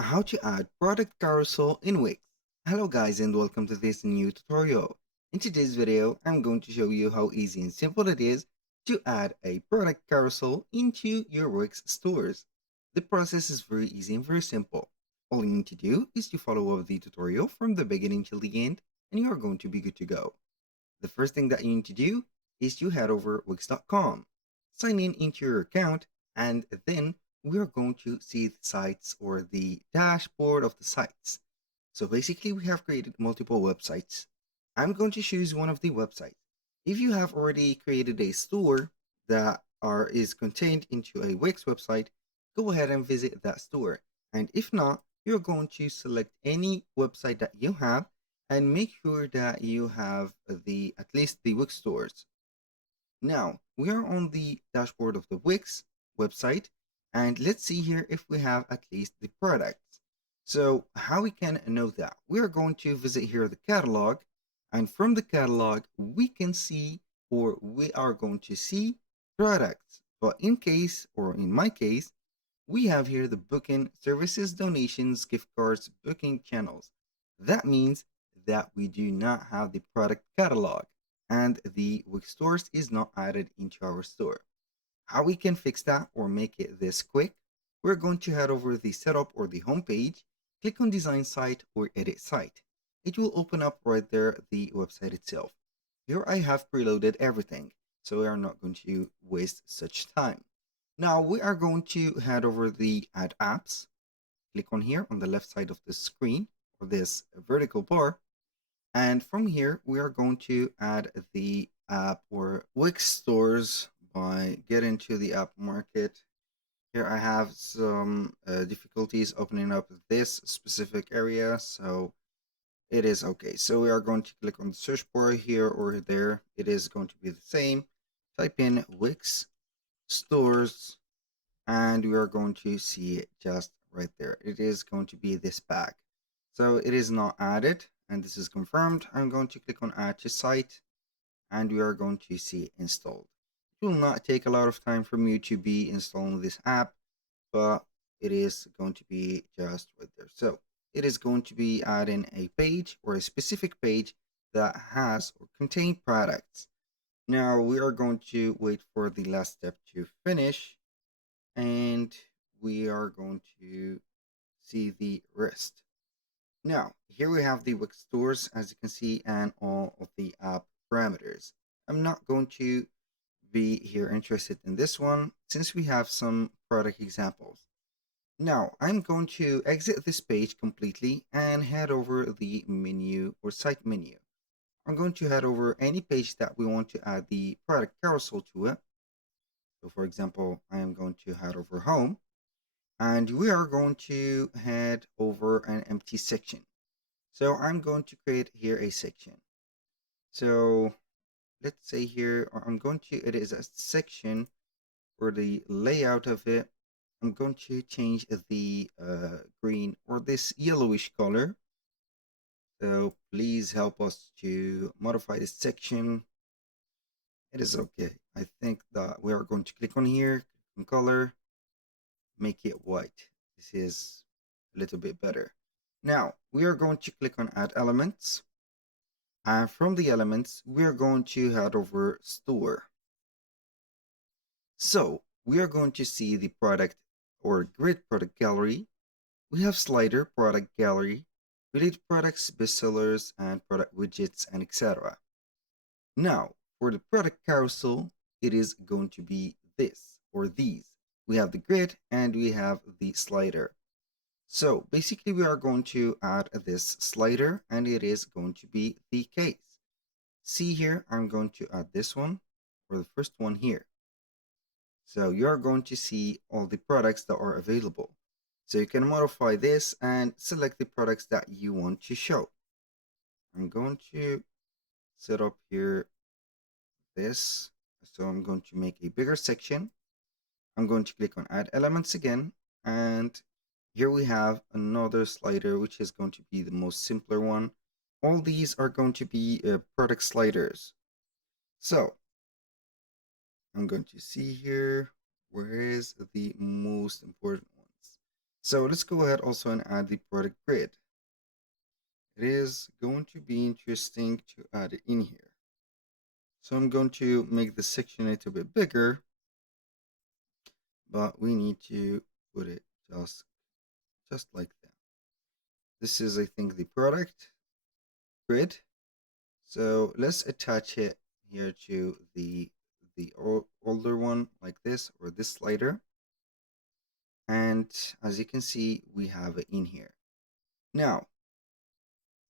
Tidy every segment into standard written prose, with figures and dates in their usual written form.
How to add product carousel in Wix. Hello guys and welcome to this new tutorial. In today's video, I'm going to show you how easy and simple it is to add a product carousel into your Wix stores. The process is very easy and very simple. All you need to do is to follow the tutorial from the beginning till the end and you are going to be good to go. The first thing that you need to do is to head over wix.com, sign in into your account, and then we're going to see the sites or the dashboard of the sites. So basically, we have created multiple websites. I'm going to choose one of the websites. If you have already created a store that is contained into a Wix website, go ahead and visit that store. And if not, you're going to select any website that you have and make sure that you have the at least the Wix stores. Now we are on the dashboard of the Wix website, and let's see here if we have at least the products. So how we can know that? We are going to visit here the catalog, and from the catalog we can see, or we are going to see products. But in case, or in my case, we have here the booking services, donations, gift cards, booking channels. That means that we do not have the product catalog and the Wix stores is not added into our store. How we can fix that or make it this quick? We're going to head over the setup or the home page, click on design site or edit site. It will open up right there the website itself. Here I have preloaded everything, so we are not going to waste such time. Now we are going to head over the add apps, click on here on the left side of the screen or this vertical bar. And from here, we are going to add the app or Wix stores by getting to the app market. Here I have some difficulties opening up this specific area, so it is okay. So we are going to click on the search bar here or there. It is going to be the same. Type in Wix stores and we are going to see it just right there. It is going to be this bag. So it is not added and this is confirmed. I'm going to click on add to site and we are going to see it installed. It will not take a lot of time from you to be installing this app, but it is going to be just right there. So it is going to be adding a page or a specific page that has or contain products. Now we are going to wait for the last step to finish and we are going to see the rest. Now, here we have the Wix stores, as you can see, and all of the app parameters. I'm not going to be here interested in this one since we have some product examples. Now, I'm going to exit this page completely and head over the menu or site menu. I'm going to head over any page that we want to add the product carousel to it. So for example, I am going to head over home and we are going to head over an empty section. So I'm going to create here a section. So let's say here, I'm going to, it is a section for the layout of it. I'm going to change the green or this yellowish color. So please help us to modify this section. It is okay. I think that we are going to click on here, click on color, make it white. This is a little bit better. Now we are going to click on add elements. And from the elements, we are going to head over store. So we are going to see the product or grid product gallery. We have slider product gallery, related products, bestsellers, and product widgets, and etc. Now, for the product carousel, it is going to be this or these. We have the grid and we have the slider. So basically we are going to add this slider and it is going to be the case. See here, I'm going to add this one or the first one here. So you're going to see all the products that are available. So you can modify this and select the products that you want to show. I'm going to set up here this. So I'm going to make a bigger section. I'm going to click on add elements again. And here we have another slider, which is going to be the most simpler one. All these are going to be product sliders. So I'm going to see here, where is the most important ones? So let's go ahead also and add the product grid. It is going to be interesting to add it in here. So I'm going to make the section a little bit bigger, but we need to put it just like that. This is, I think, the product grid. So let's attach it here to the older one like this, or this slider. And as you can see, we have it in here. Now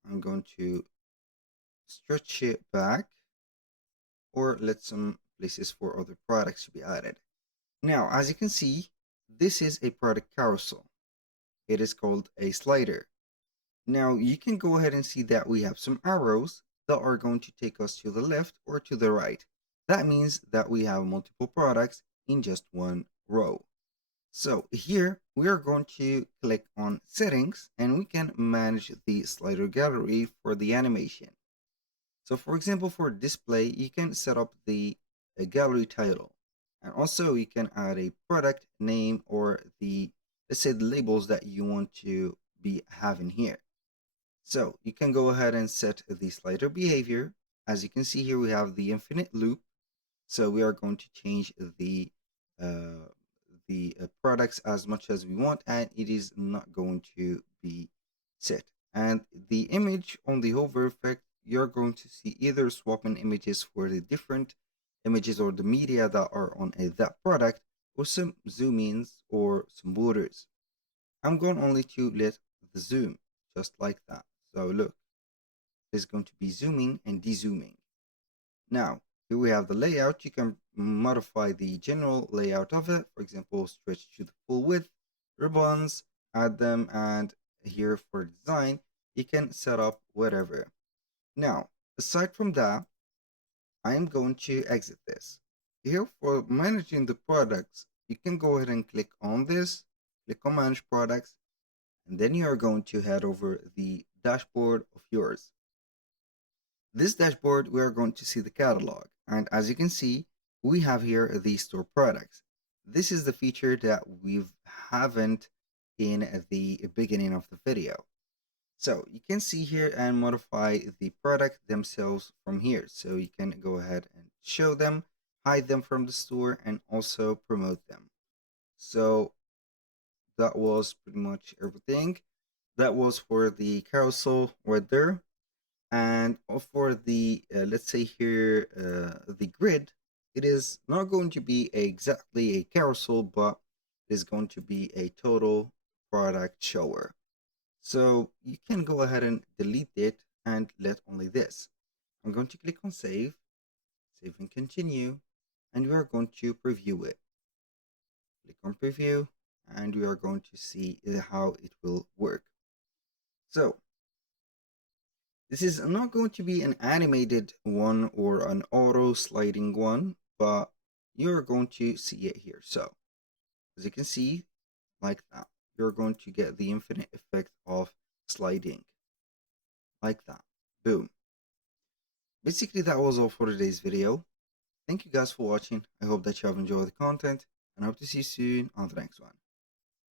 I'm going to stretch it back, or let some places for other products to be added. Now, as you can see, this is a product carousel. It is called a slider. Now you can go ahead and see that we have some arrows that are going to take us to the left or to the right. That means that we have multiple products in just one row. So here we are going to click on settings, and we can manage the slider gallery for the animation. So for example, for display, you can set up the gallery title, and also you can add a product name, or let's say the labels that you want to be having here. So you can go ahead and set the slider behavior. As you can see here, we have the infinite loop. So we are going to change uh, the products as much as we want, and it is not going to be set. And the image on the hover effect, you're going to see either swapping images for the different images or the media that are on that product, or some zoom ins or some borders. I'm going only to let the zoom just like that. So look, it's going to be zooming and de-zooming. Now, here we have the layout. You can modify the general layout of it. For example, stretch to the full width, ribbons, add them, and here for design, you can set up whatever. Now, aside from that, I am going to exit this. Here for managing the products, you can go ahead and click on this, click on manage products, and then you are going to head over the dashboard of yours. This dashboard, we are going to see the catalog, and as you can see, we have here the store products. This is the feature that we haven't in the beginning of the video. So you can see here and modify the product themselves from here. So you can go ahead and show them, hide them from the store, and also promote them. So that was pretty much everything. That was for the carousel right there. And for the let's say here the grid, it is not going to be exactly a carousel, but it is going to be a total product shower. So you can go ahead and delete it and let only this. I'm going to click on save and continue, and we are going to preview it. Click on preview, and we are going to see how it will work. So this is not going to be an animated one or an auto sliding one, but you're going to see it here. So as you can see, like that, you're going to get the infinite effect of sliding like that. Boom. Basically, that was all for today's video. Thank you guys for watching. I hope that you have enjoyed the content, and I hope to see you soon on the next one.